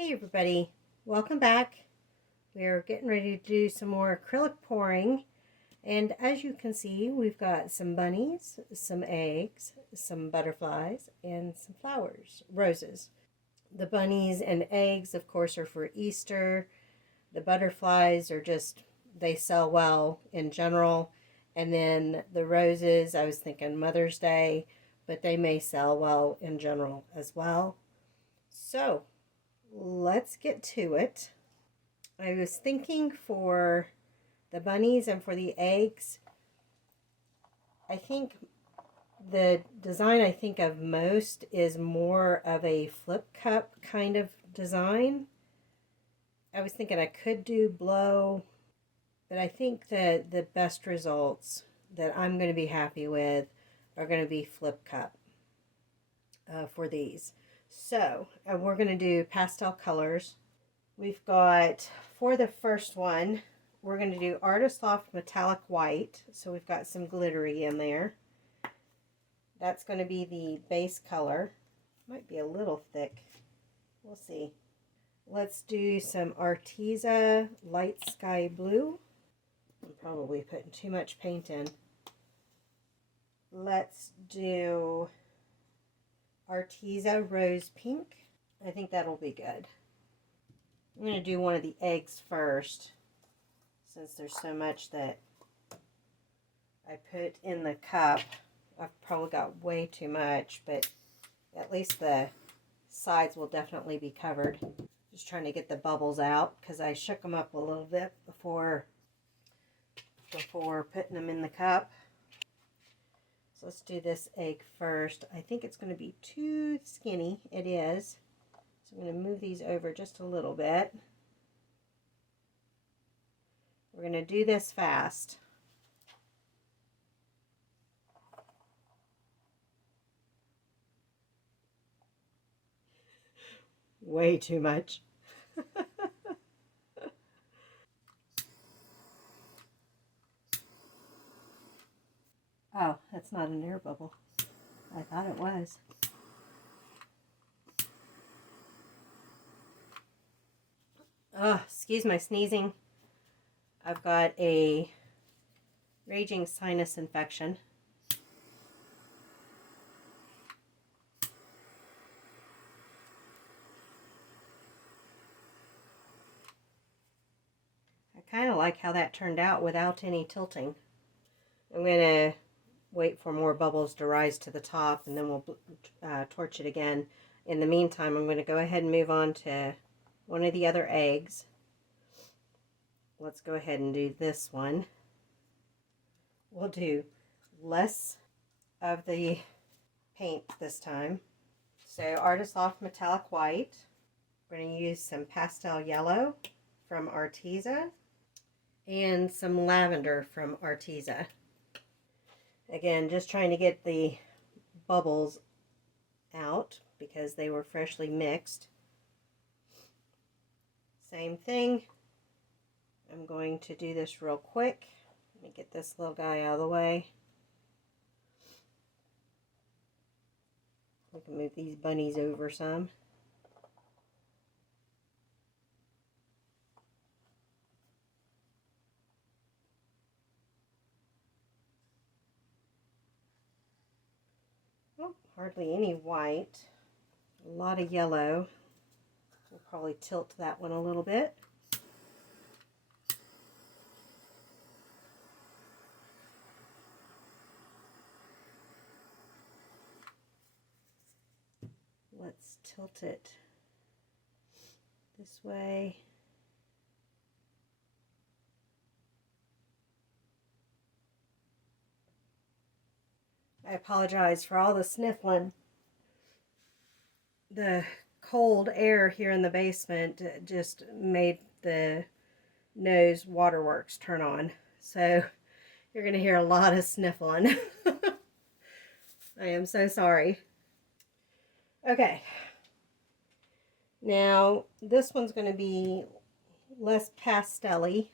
Hey everybody, welcome back. We're getting ready to do some more acrylic pouring, and as you can see, we've got some bunnies, some eggs, some butterflies, and some flowers, roses. The bunnies and eggs, of course, are for Easter. The butterflies are just, they sell well in general. And then the roses, I was thinking Mother's Day, but they may sell well in general as well. So let's get to it. I was thinking for the bunnies and for the eggs, I think the design I think of most is more of a flip cup kind of design. I was thinking I could do blow, but I think that the best results that I'm going to be happy with are going to be flip cup for these. So we're going to do pastel colors. We've got, for the first one, we're going to do Artist Loft Metallic White. So we've got some glittery in there. That's going to be the base color. Might be a little thick. We'll see. Let's do some Arteza Light Sky Blue. I'm probably putting too much paint in. Let's do Arteza Rose Pink. I think that'll be good. I'm going to do one of the eggs first, since there's so much that I put in the cup. I've probably got way too much, but at least the sides will definitely be covered. Just trying to get the bubbles out, because I shook them up a little bit before putting them in the cup. So let's do this egg first. I think it's going to be too skinny. It is. So I'm going to move these over just a little bit. We're going to do this fast. Way too much. Oh, that's not an air bubble. I thought it was. Oh, excuse my sneezing. I've got a raging sinus infection. I kind of like how that turned out without any tilting. I'm going to wait for more bubbles to rise to the top, and then we'll torch it again. In the meantime, I'm going to go ahead and move on to one of the other eggs. Let's go ahead and do this one. We'll do less of the paint this time. So Artist Loft Metallic White. We're going to use some pastel yellow from Arteza and some lavender from Arteza. Again, just trying to get the bubbles out because they were freshly mixed. Same thing. I'm going to do this real quick. Let me get this little guy out of the way. We can move these bunnies over some. Oh, hardly any white. A lot of yellow. We'll probably tilt that one a little bit. Let's tilt it this way. I apologize for all the sniffling. The cold air here in the basement just made the nose waterworks turn on. So you're going to hear a lot of sniffling. I am so sorry. Okay. Now, this one's going to be less pastel-y.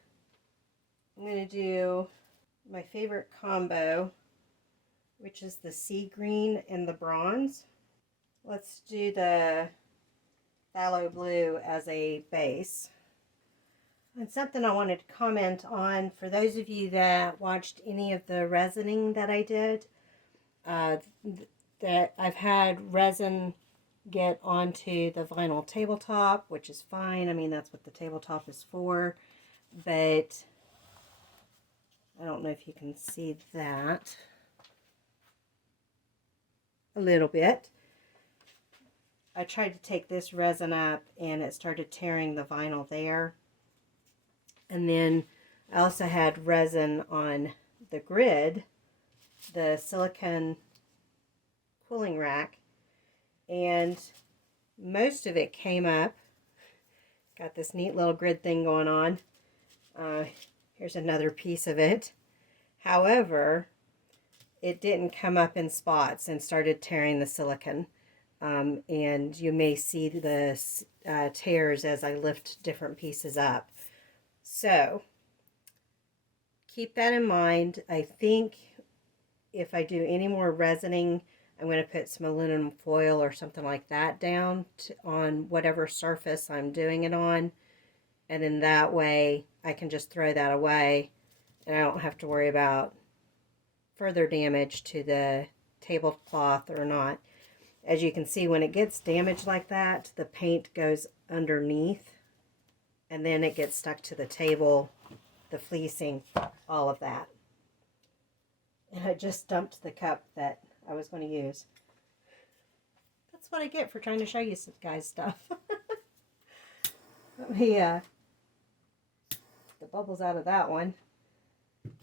I'm going to do my favorite combo, which is the sea green and the bronze. Let's do the phthalo blue as a base. And something I wanted to comment on for those of you that watched any of the resining that I did, that I've had resin get onto the vinyl tabletop, which is fine. I mean, that's what the tabletop is for. But I don't know if you can see that a little bit. I tried to take this resin up and it started tearing the vinyl there. And then I also had resin on the grid, the silicone cooling rack, and most of it came up. Got this neat little grid thing going on. Here's another piece of it. However, it didn't come up in spots and started tearing the silicone. And you may see the tears as I lift different pieces up. So keep that in mind. I think if I do any more resining, I'm going to put some aluminum foil or something like that down on whatever surface I'm doing it on. And then that way I can just throw that away and I don't have to worry about further damage to the tablecloth or not. As you can see, when it gets damaged like that, the paint goes underneath and then it gets stuck to the table, the fleecing, all of that. And I just dumped the cup that I was going to use. That's what I get for trying to show you guys stuff. Let me get the bubbles out of that one.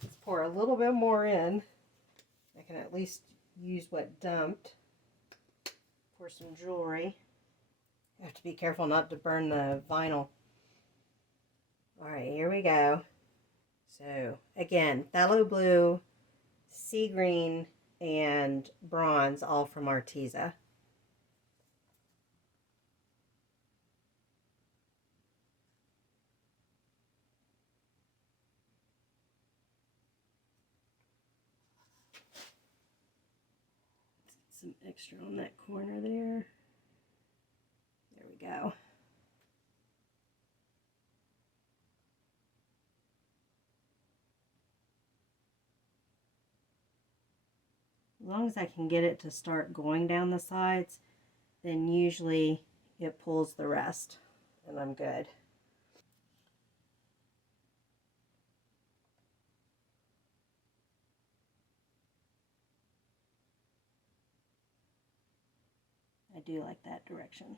Let's pour a little bit more in. I can at least use what dumped for some jewelry. I have to be careful not to burn the vinyl. Alright, here we go. So, again, phthalo blue, sea green, and bronze, all from Arteza. Some extra on that corner there. There we go. As long as I can get it to start going down the sides, then usually it pulls the rest and I'm good. I do like that direction.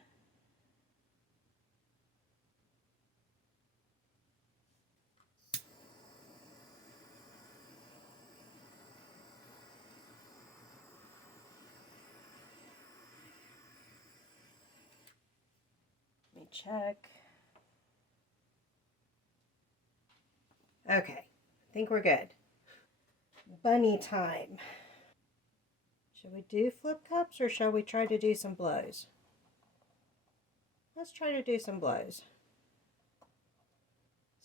Let me check. Okay, I think we're good. Bunny time. Should we do flip cups or shall we try to do some blows? Let's try to do some blows.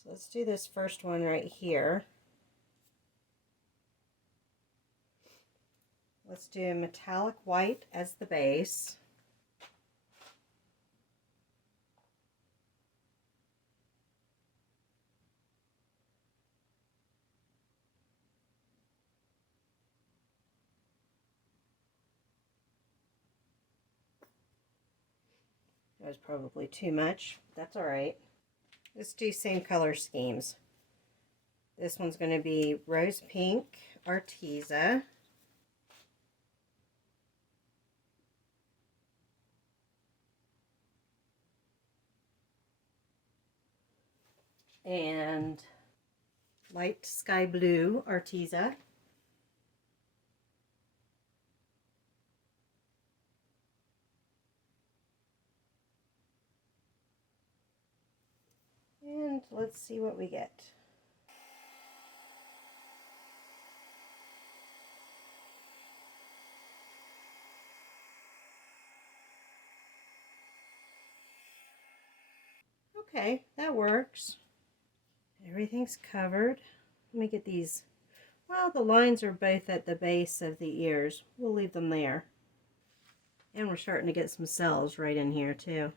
So let's do this first one right here. Let's do metallic white as the base. That was probably too much. That's all right. Let's do same color schemes. This one's going to be rose pink Arteza. And light sky blue Arteza. And let's see what we get. Okay, that works. Everything's covered. Let me get these. Well, the lines are both at the base of the ears. We'll leave them there. And we're starting to get some cells right in here too.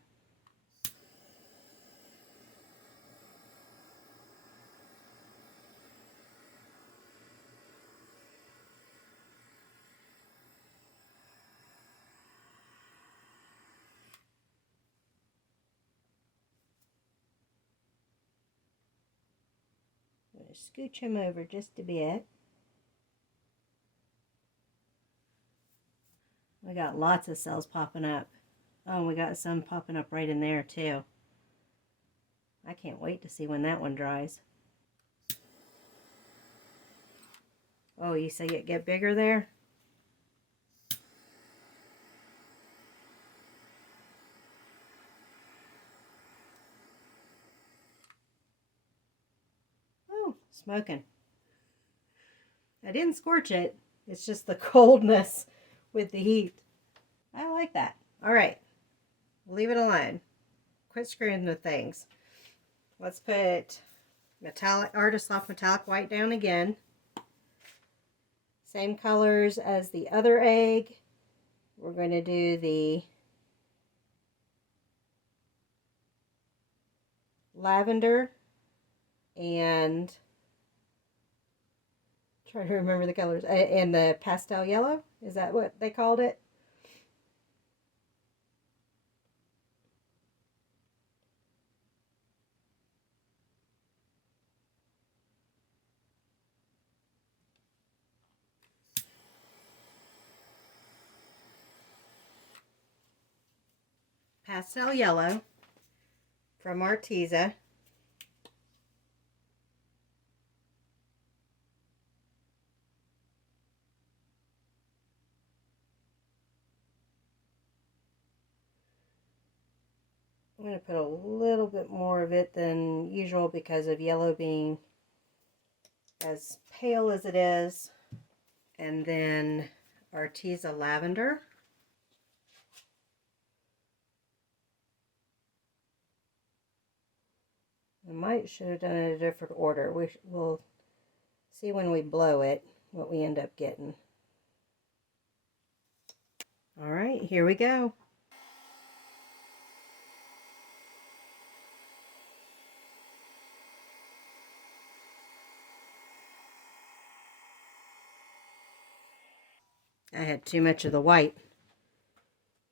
Scooch him over just a bit. We got lots of cells popping up. Oh, and we got some popping up right in there too. I can't wait to see when that one dries. Oh, you say it get bigger there? Oh, smoking. I didn't scorch it. It's just the coldness with the heat. I like that. All right. Leave it alone. Quit screwing with things. Let's put metallic, Artist Loft Metallic White down again. Same colors as the other egg. We're going to do the lavender and try to remember the colors, and the pastel yellow. Is that what they called it? Pastel yellow from Arteza. I'm going to put a little bit more of it than usual because of yellow being as pale as it is. And then Arteza lavender. Should have done it in a different order. We'll see when we blow it what we end up getting. All right, here we go. I had too much of the white.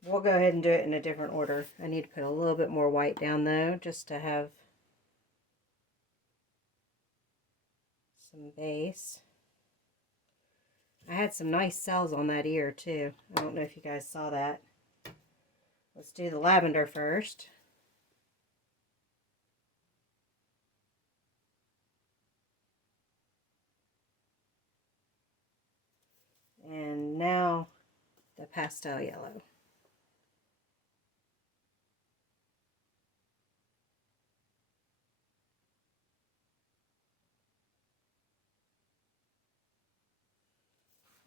We'll go ahead and do it in a different order. I need to put a little bit more white down though, just to have some base. I had some nice cells on that ear too. I don't know if you guys saw that. Let's do the lavender first. And now the pastel yellow.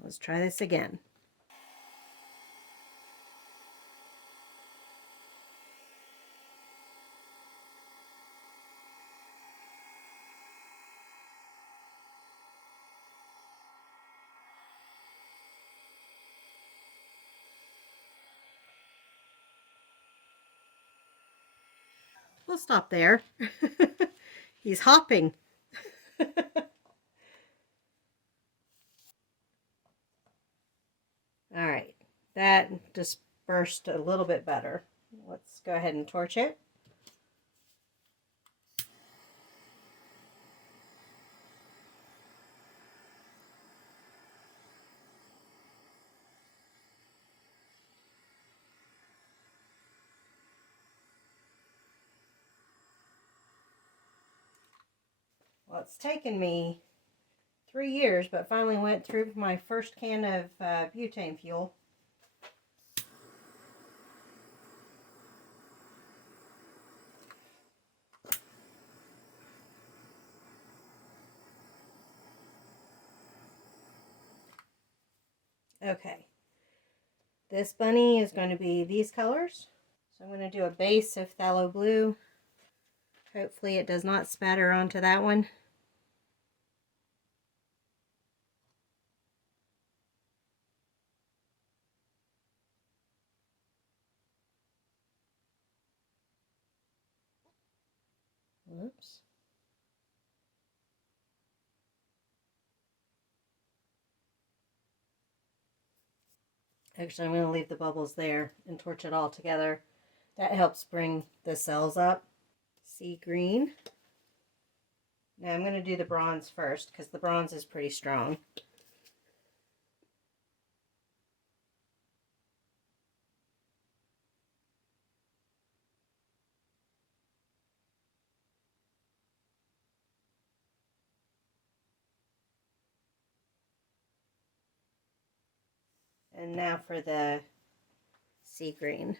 Let's try this again. We'll stop there. He's hopping. All right, that dispersed a little bit better. Let's go ahead and torch it. Well, it's taken me 3 years, but finally went through my first can of butane fuel. Okay, this bunny is going to be these colors. So I'm going to do a base of phthalo blue. Hopefully it does not spatter onto that one. Whoops. Actually, I'm going to leave the bubbles there and torch it all together. That helps bring the cells up. Sea green. Now I'm going to do the bronze first because the bronze is pretty strong. And now for the sea green.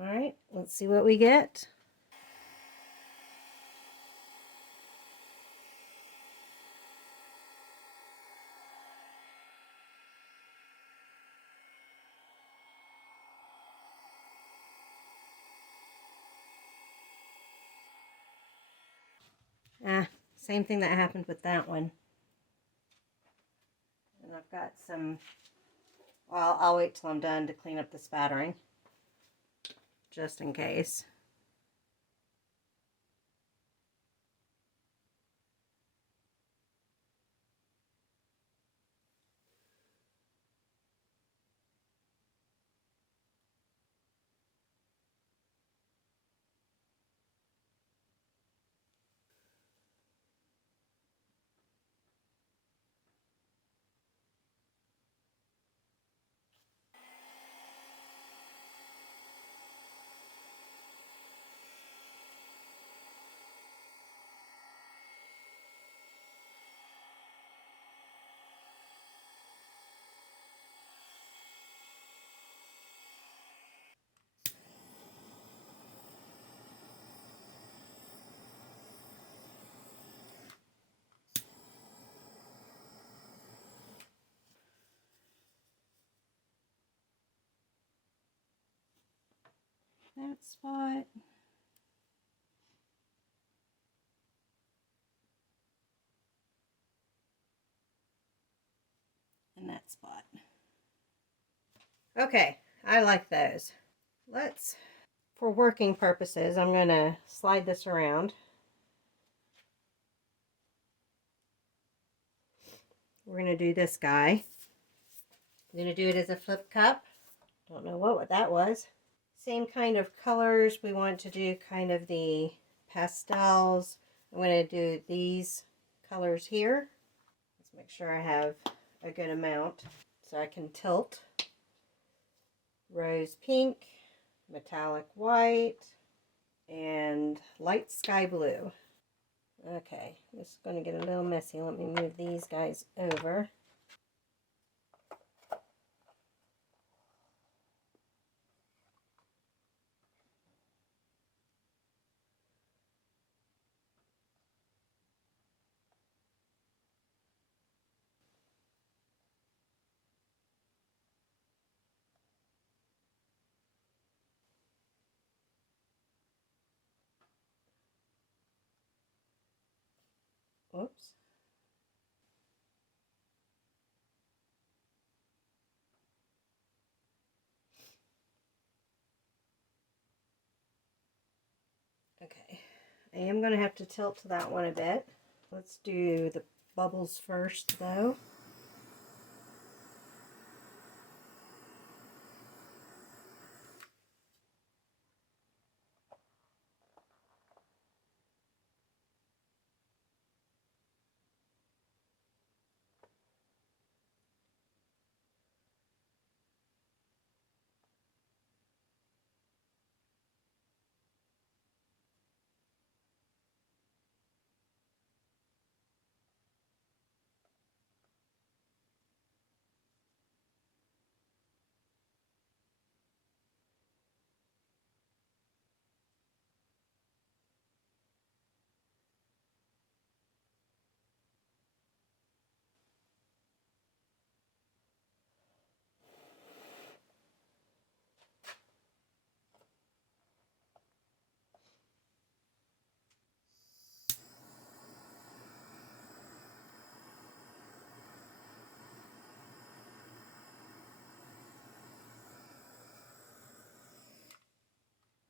All right, let's see what we get. Same thing that happened with that one. And I've got some, well, I'll wait till I'm done to clean up the spattering, just in case. That spot. And that spot. Okay, I like those. For working purposes, I'm going to slide this around. We're going to do this guy. I'm going to do it as a flip cup. Don't know what that was. Same kind of colors. We want to do kind of the pastels. I'm going to do these colors here. Let's make sure I have a good amount so I can tilt. Rose pink, metallic white, and light sky blue. Okay, this is going to get a little messy. Let me move these guys over. Whoops. Okay, I am going to have to tilt that one a bit. Let's do the bubbles first, though.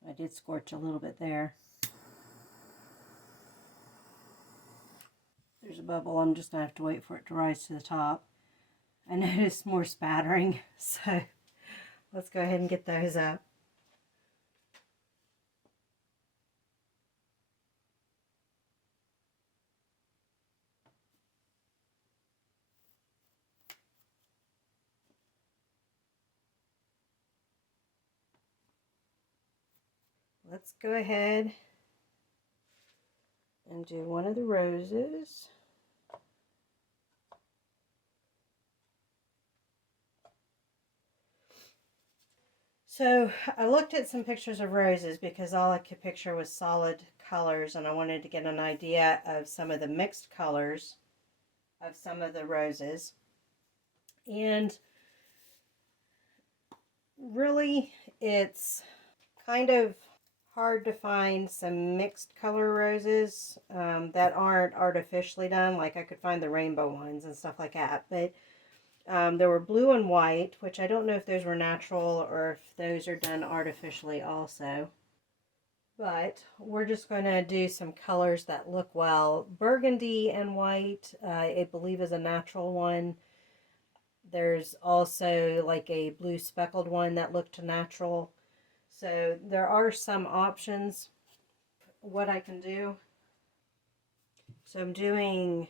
I did scorch a little bit there. bubble. I'm just going to have to wait for it to rise to the top. I noticed more spattering, so let's go ahead and get those up. Let's go ahead and do one of the roses. So I looked at some pictures of roses because all I could picture was solid colors, and I wanted to get an idea of some of the mixed colors of some of the roses. And really, it's kind of hard to find some mixed color roses that aren't artificially done. Like I could find the rainbow ones and stuff like that, but there were blue and white, which I don't know if those were natural or if those are done artificially also. But we're just going to do some colors that look well. Burgundy and white, I believe, is a natural one. There's also like a blue speckled one that looked natural. So there are some options what I can do. So I'm doing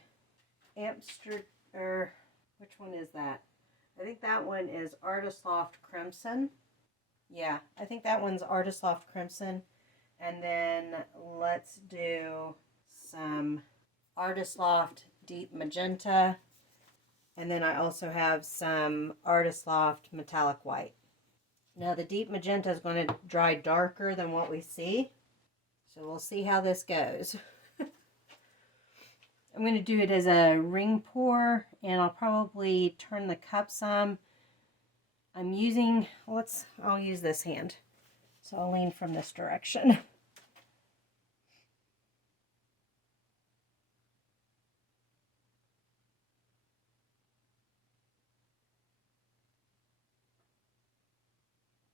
Amsterdam, which one is that? I think that one is Artist Loft Crimson. Yeah, I think that one's Artist Loft Crimson. And then let's do some Artist Loft Deep Magenta. And then I also have some Artist Loft Metallic White. Now the Deep Magenta is going to dry darker than what we see. So we'll see how this goes. I'm going to do it as a ring pour, and I'll probably turn the cup some. I'm using, I'll use this hand. So I'll lean from this direction.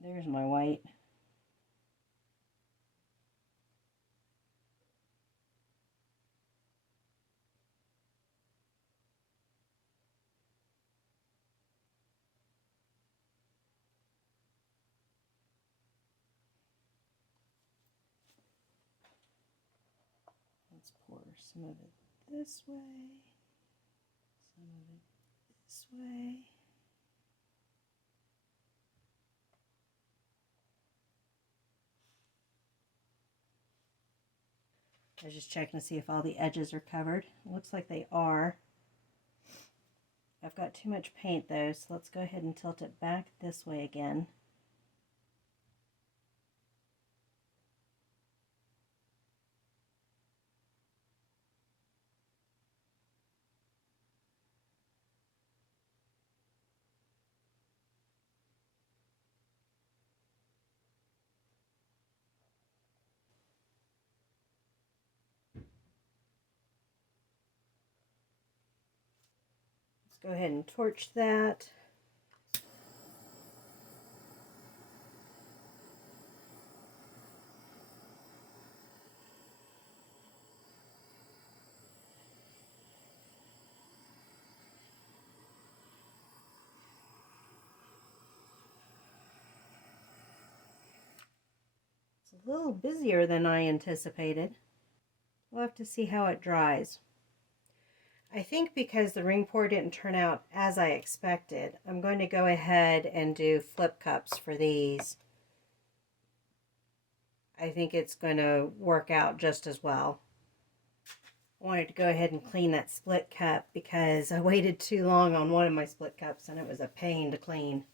There's my white. Let's pour some of it this way, some of it this way. I was just checking to see if all the edges are covered. It looks like they are. I've got too much paint though, so let's go ahead and tilt it back this way again. Let's go ahead and torch that. It's a little busier than I anticipated. We'll have to see how it dries. I think because the ring pour didn't turn out as I expected, I'm going to go ahead and do flip cups for these. I think it's going to work out just as well. I wanted to go ahead and clean that split cup because I waited too long on one of my split cups and it was a pain to clean.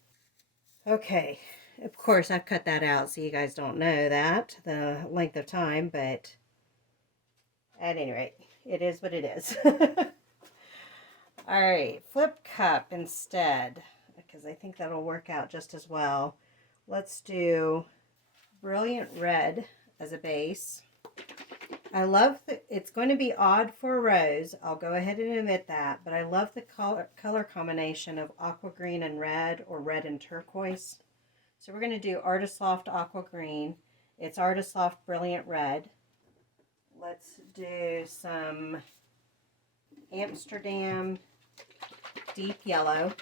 Okay, of course I've cut that out so you guys don't know that, the length of time, but at any rate, it is what it is. Alright, flip cup instead, because I think that'll work out just as well. Let's do Brilliant Red as a base. I love it's going to be odd for a rose, I'll go ahead and admit that, but I love the color combination of aqua green and red, or red and turquoise. So we're going to do Artist Loft Aqua Green. It's Artist Loft Brilliant Red. Let's do some Amsterdam Deep Yellow.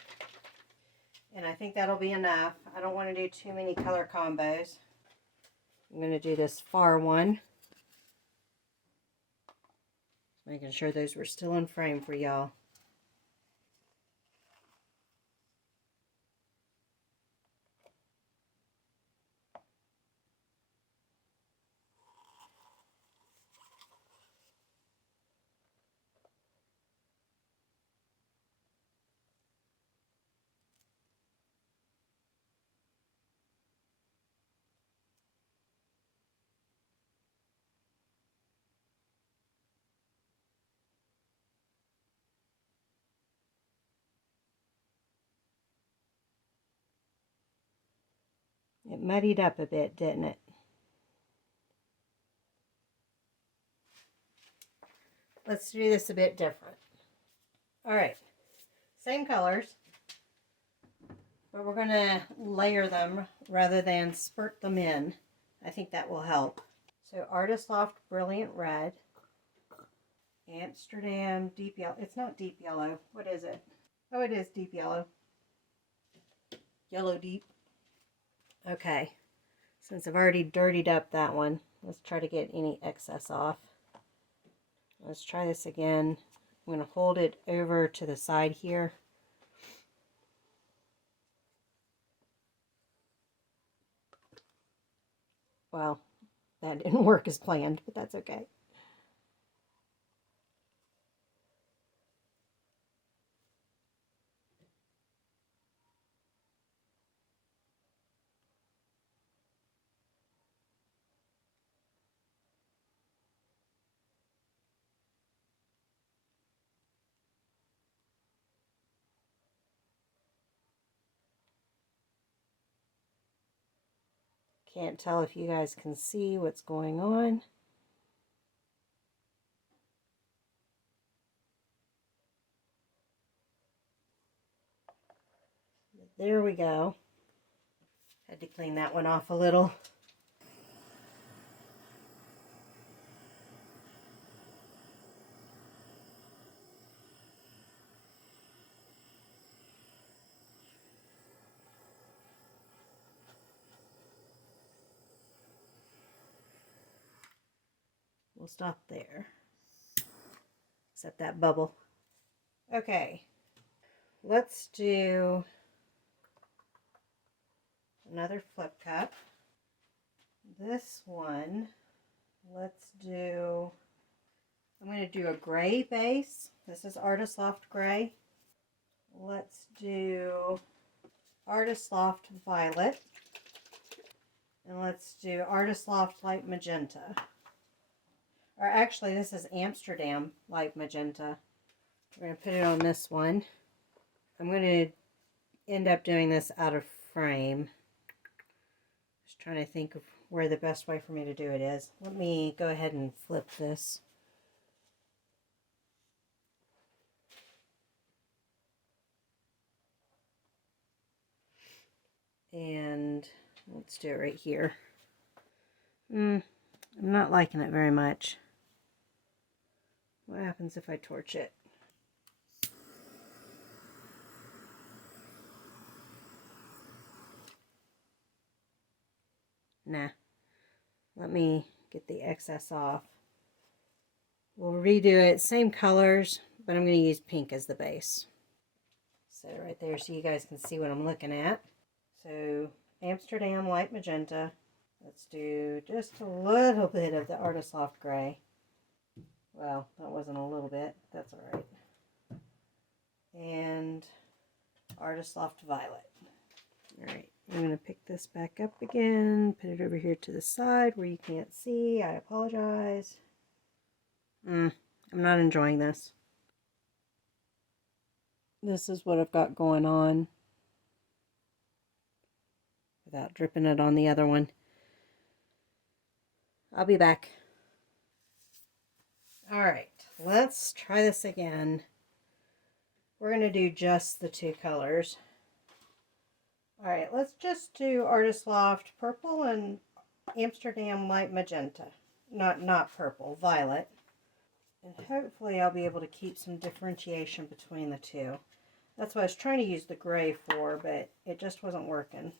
And I think that'll be enough. I don't want to do too many color combos. I'm going to do this far one. Making sure those were still in frame for y'all. It muddied up a bit, didn't it? Let's do this a bit different. Alright, same colors, but we're going to layer them rather than spurt them in. I think that will help. So Artist Loft Brilliant Red, Amsterdam Deep Yellow. It's not deep yellow. What is it? Oh, it is deep yellow. Yellow deep. Okay, since I've already dirtied up that one, let's try to get any excess off. Let's try this again. I'm going to hold it over to the side here. Well, that didn't work as planned, but that's okay. Can't tell if you guys can see what's going on. There we go. Had to clean that one off a little. We'll stop there. Except that bubble. Okay. Let's do another flip cup. This one, let's do, I'm going to do a gray base. This is Artist Loft Gray. Let's do Artist Loft Violet. And let's do Artist Loft Light Magenta. Or actually, this is Amsterdam Light Magenta. We're going to put it on this one. I'm going to end up doing this out of frame. Just trying to think of where the best way for me to do it is. Let me go ahead and flip this. And let's do it right here. I'm not liking it very much. What happens if I torch it? Nah. Let me get the excess off. We'll redo it, same colors, but I'm going to use pink as the base. Set it right there so you guys can see what I'm looking at. So, Amsterdam Light Magenta. Let's do just a little bit of the Artist Loft Gray. Well, that wasn't a little bit. That's alright. And Artist Loft Violet. Alright, I'm going to pick this back up again. Put it over here to the side where you can't see. I apologize. I'm not enjoying this. This is what I've got going on. Without dripping it on the other one. I'll be back. Alright, let's try this again. We're going to do just the two colors. Alright, let's just do Artist Loft Purple and Amsterdam Light Magenta. Not purple, violet. And hopefully I'll be able to keep some differentiation between the two. That's what I was trying to use the gray for, but it just wasn't working.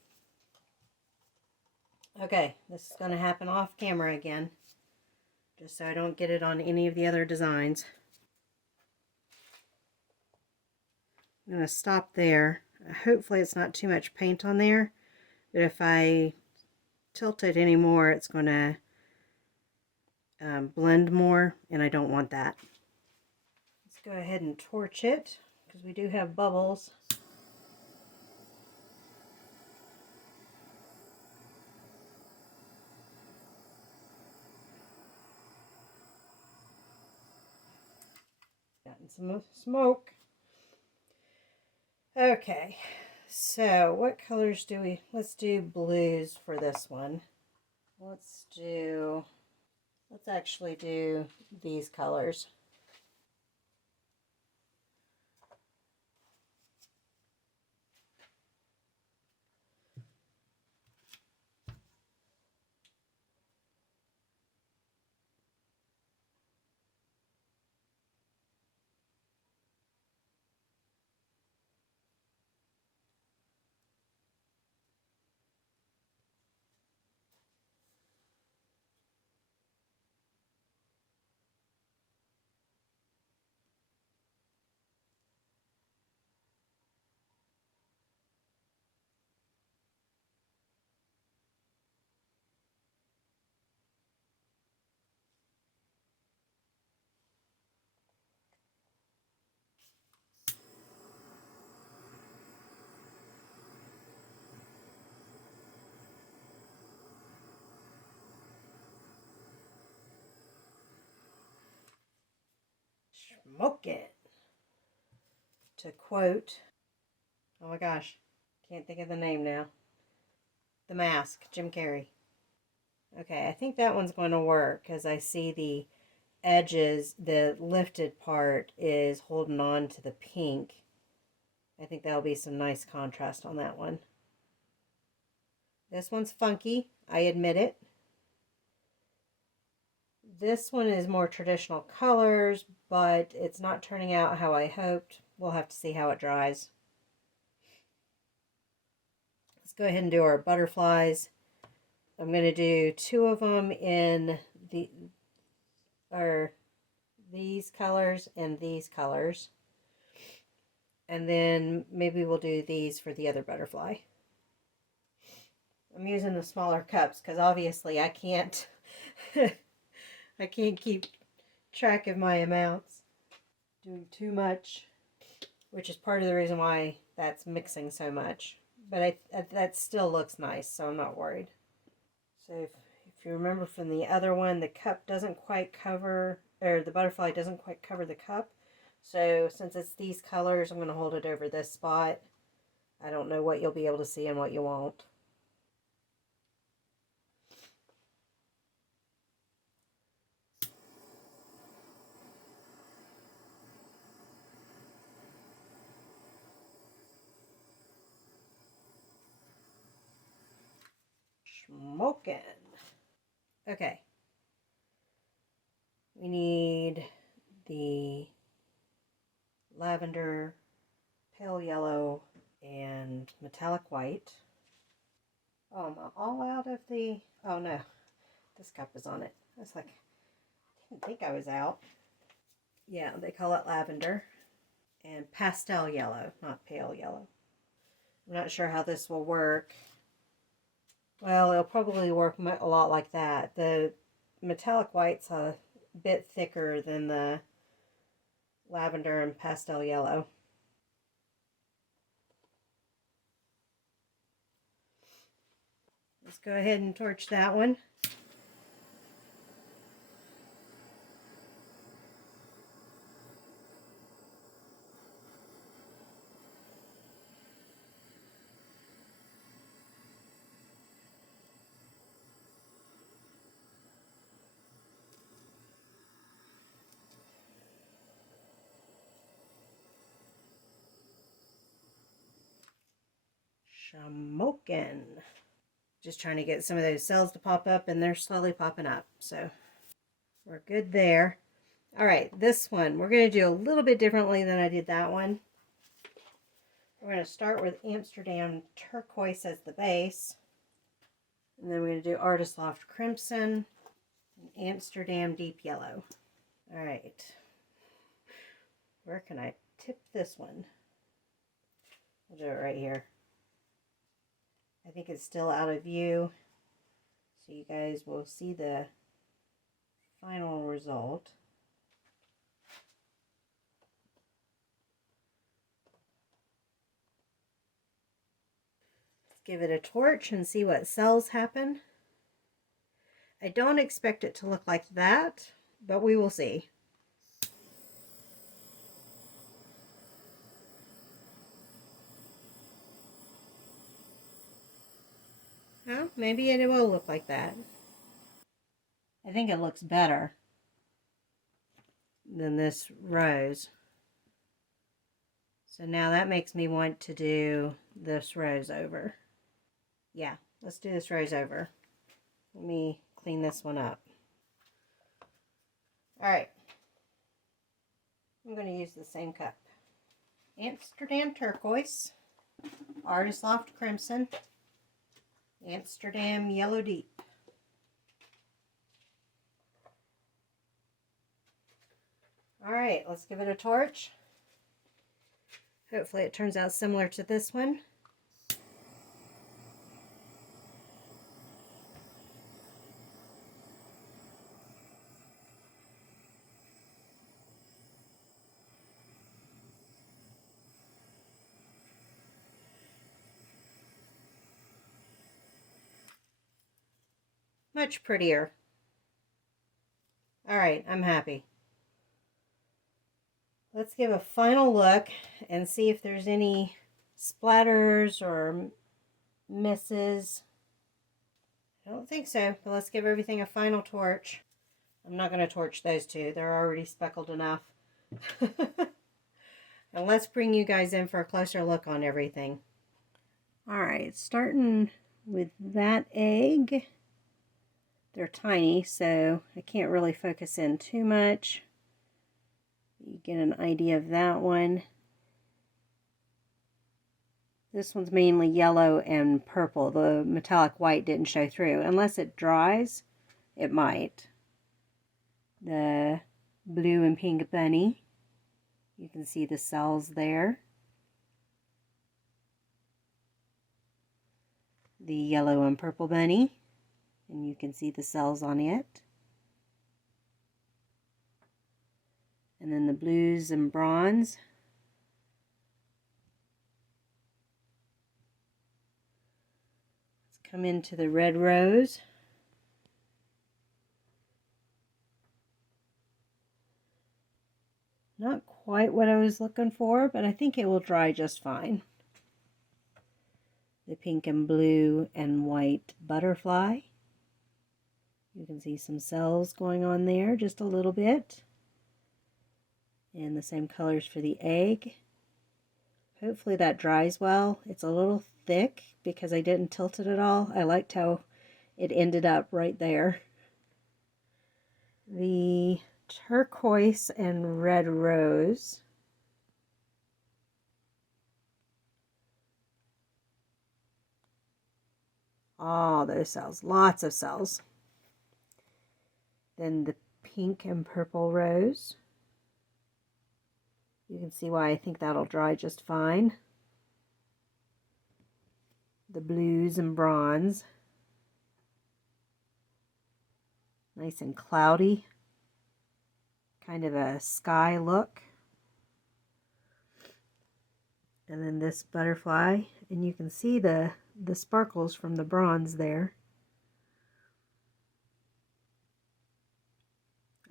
Okay, this is going to happen off camera again, just so I don't get it on any of the other designs. I'm going to stop there. Hopefully it's not too much paint on there, but if I tilt it anymore, it's going to blend more, and I don't want that. Let's go ahead and torch it, because we do have bubbles. Gotten some smoke. Okay, so what colors do we, let's do blues for this one. Let's actually do these colors. Smoking. To quote, oh my gosh, can't think of the name now. The Mask, Jim Carrey. Okay, I think that one's going to work because I see the edges, the lifted part is holding on to the pink. I think that'll be some nice contrast on that one. This one's funky, I admit it. This one is more traditional colors, but it's not turning out how I hoped. We'll have to see how it dries. Let's go ahead and do our butterflies. I'm going to do 2 of them in these colors and these colors. And then maybe we'll do these for the other butterfly. I'm using the smaller cups because obviously I can't I can't keep track of my amounts. Doing too much, which is part of the reason why that's mixing so much. But that still looks nice, so I'm not worried. So if you remember from the other one, the cup doesn't quite cover, or the butterfly doesn't quite cover the cup. So since it's these colors, I'm going to hold it over this spot. I don't know what you'll be able to see and what you won't. Smoking. Okay. We need the lavender, pale yellow, and metallic white. Oh, am I all out of the... Oh no, this cup is on it. I was like, I didn't think I was out. Yeah, they call it lavender. And pastel yellow, not pale yellow. I'm not sure how this will work. Well, it'll probably work a lot like that. The metallic white's a bit thicker than the lavender and pastel yellow. Let's go ahead and torch that one. Smoking. Just trying to get some of those cells to pop up, and they're slowly popping up. So we're good there. All right, this one, we're going to do a little bit differently than I did that one. We're going to start with Amsterdam Turquoise as the base. And then we're going to do Artist Loft Crimson and Amsterdam Deep Yellow. All right. Where can I tip this one? We'll do it right here. I think it's still out of view, so you guys will see the final result. Let's give it a torch and see what cells happen. I don't expect it to look like that, but we will see. Well, maybe it will look like that. I think it looks better than this rose. So now that makes me want to do this rose over. Yeah, let's do this rose over. Let me clean this one up. Alright. I'm going to use the same cup. Amsterdam Turquoise, Artist Loft Crimson, Amsterdam Yellow Deep. Alright, let's give it a torch. Hopefully it turns out similar to this one. Much prettier. Alright, I'm happy. Let's give a final look and see if there's any splatters or misses. I don't think so, but let's give everything a final torch. I'm not going to torch those two. They're already speckled enough. And let's bring you guys in for a closer look on everything. Alright, starting with that egg. They're tiny, so I can't really focus in too much. You get an idea of that one. This one's mainly yellow and purple. The metallic white didn't show through. Unless it dries, it might. The blue and pink bunny. You can see the cells there. The yellow and purple bunny. And you can see the cells on it. And then the blues and bronze. Let's come into the red rose. Not quite what I was looking for, but I think it will dry just fine. The pink and blue and white butterfly. You can see some cells going on there, just a little bit. And the same colors for the egg. Hopefully that dries well. It's a little thick because I didn't tilt it at all. I liked how it ended up right there. The turquoise and red rose. Oh, those cells. Lots of cells. Then the pink and purple rose. You can see why I think that'll dry just fine. The blues and bronze. Nice and cloudy. Kind of a sky look. And then this butterfly. And you can see the sparkles from the bronze there.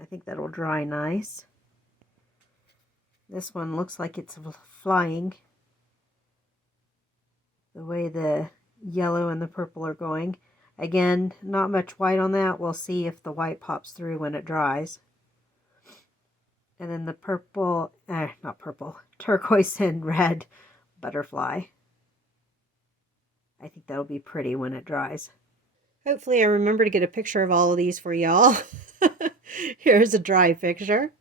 I think that'll dry nice. This one looks like it's flying. The way the yellow and the purple are going. Again, not much white on that. We'll see if the white pops through when it dries. And then the purple, not purple, turquoise and red butterfly. I think that'll be pretty when it dries. Hopefully I remember to get a picture of all of these for y'all. Here's a dry picture.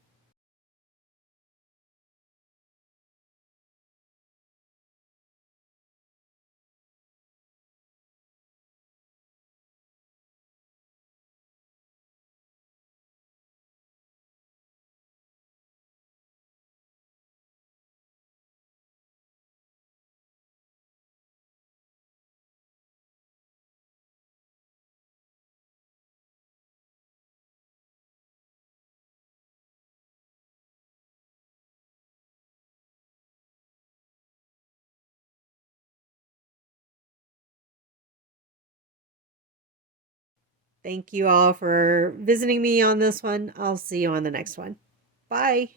Thank you all for visiting me on this one. I'll see you on the next one. Bye.